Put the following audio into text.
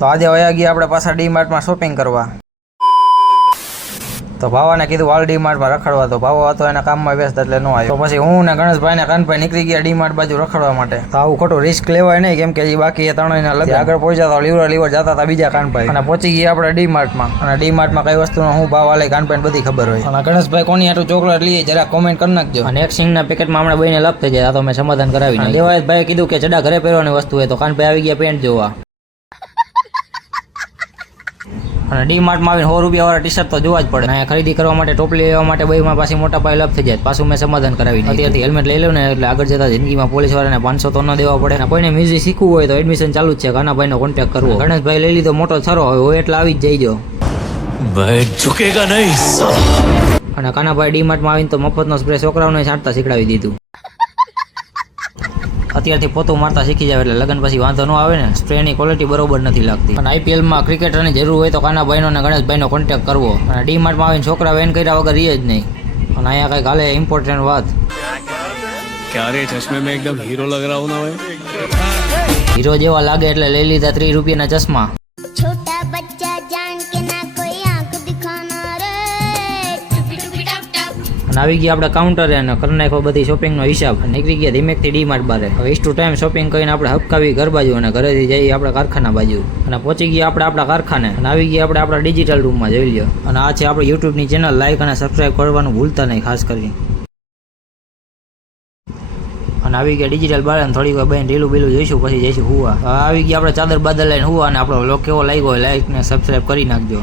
તો આજે વયા ગયા આપણે પાછા ડીમાર્ટમાં શોપિંગ કરવા. તો ભાવાને કીધું હાલ ડીમાર્ટમાં રખડવા. તો ભાવો હતો એના કામમાં વ્યસ્ત એટલે ન આવ્યો. તો પછી હું ને ગણેશભાઈ ને કાનભાઈ નીકળી ગયા ડીમાર્ટ બાજુ રખડવા માટે. તો આવું ખોટું રિસ્ક લેવાય નહીં, કેમ કે એ બાકી ત્રણેયના લગ્ન આગળ પહોંચ્યા તો લીવર જતા હતા બીજા કાનભાઈ, અને પહોંચી ગયા આપણે ડીમાર્ટમાં. અને ડીમાર્ટમાં કઈ વસ્તુનો હું ભાવ આલે કાનભાઈ બધી ખબર હોય. અને ગણેશભાઈ કોની આટલું ચોકલેટ લઈએ જરા કોમેન્ટ કરી નાખજો. અને એક સિંગના પેકેટમાં હમણાં બહીને લાભ થઈ જાય. આ તો મેં સમાધાન કરાવી. દેવાયતભાઈ કીધું કે ચડા ઘરે પહેરવાની વસ્તુ હોય, તો કાનભાઈ આવી ગયા પેન્ટ જોવા. અને ડીમાર્ટમાં આવીને 100 રૂપિયા વાળા ટી શર્ટ તો જોવા જ પડે. અહીંયા ખરીદી કરવા માટે ટોપલી લેવા માટે બહીમાં પાછી મોટા પાયે લાભ થઈ જાય. પાછું મેં સમાધાન કરાવી. અત્યારથી હેલ્મેટ લઈ લો ને એટલે આગળ જતા જિંદગીમાં પોલીસ વાળાને 500 તો ન દેવા પડે. અને કોઈને મ્યુઝિક શીખવું હોય તો એડમિશન ચાલુ જ છે. કાનાભાઈનો કોન્ટેક્ટ કરવો. ગણેશભાઈ લઈ લીધો મોટો છરો, હોય એટલે આવી જ જઈજો. ઝુકેગા નહીં. અને કાનાભાઈ ડીમાર્ટમાં આવીને તો મફતનો સ્પ્રે છોકરાઓને છાંટતા શીખડાવી દીધું. અત્યારથી પોતું મારતા શીખી જાય એટલે લગન પછી વાંધો ન આવે ને. સ્પ્રેની ક્વોલિટી બરોબર નથી લાગતી. અને આઈપીએલમાં ક્રિકેટરની જરૂર હોય તો કાનાભાઈનો અને ગણેશભાઈનો કોન્ટેક્ટ કરવો. અને ડીમાર્ટમાં આવીને છોકરા વેન કર્યા વગર રહીએ જ નહીં. અને અહીંયા કંઈક હાલે ઇમ્પોર્ટન્ટ વાત. क्या रे चश्मे में एकदम हीरो लग रहा हूँ ना भाई. હીરો જેવા લાગે એટલે લઈ લીધા 30 રૂપિયાના ચશ્મા. छोटा बच्चा जान के ना कोई आंख दिखाना रे. અને આવી ગયા આપણે કાઉન્ટરે અને કરી નાખ્યો બધી શોપિંગનો હિસાબ. નીકળી ગયા ધીમેકથી ડીમાર્ટ બારે. હવે ઇસ ટુ ટાઈમ શોપિંગ કરીને આપણે હપકાવી ઘર બાજુ અને ઘરેથી જઈએ આપણે કારખાના બાજુ. અને પહોંચી ગયા આપણે આપણા કારખાને. અને આવી ગયા આપણે આપણા ડિજિટલ રૂમમાં જોઈ લ્યો. અને આ છે આપણી યુટ્યુબની ચેનલ. લાઈક અને સબસ્ક્રાઈબ કરવાનું ભૂલતા નહીં ખાસ કરીને. અને આવી ગયા ડિજિટલ બાર. થોડીક વાર બહેન ઢીલું બીલું જોઈશું પછી જઈશું હુવા. આવી ગયા આપણે ચાદર બાદર લઈને હુવા. અને આપણો વ્લોગ કેવો લાગ્યો હોય લાઈક ને સબસ્ક્રાઈબ કરી નાખજો.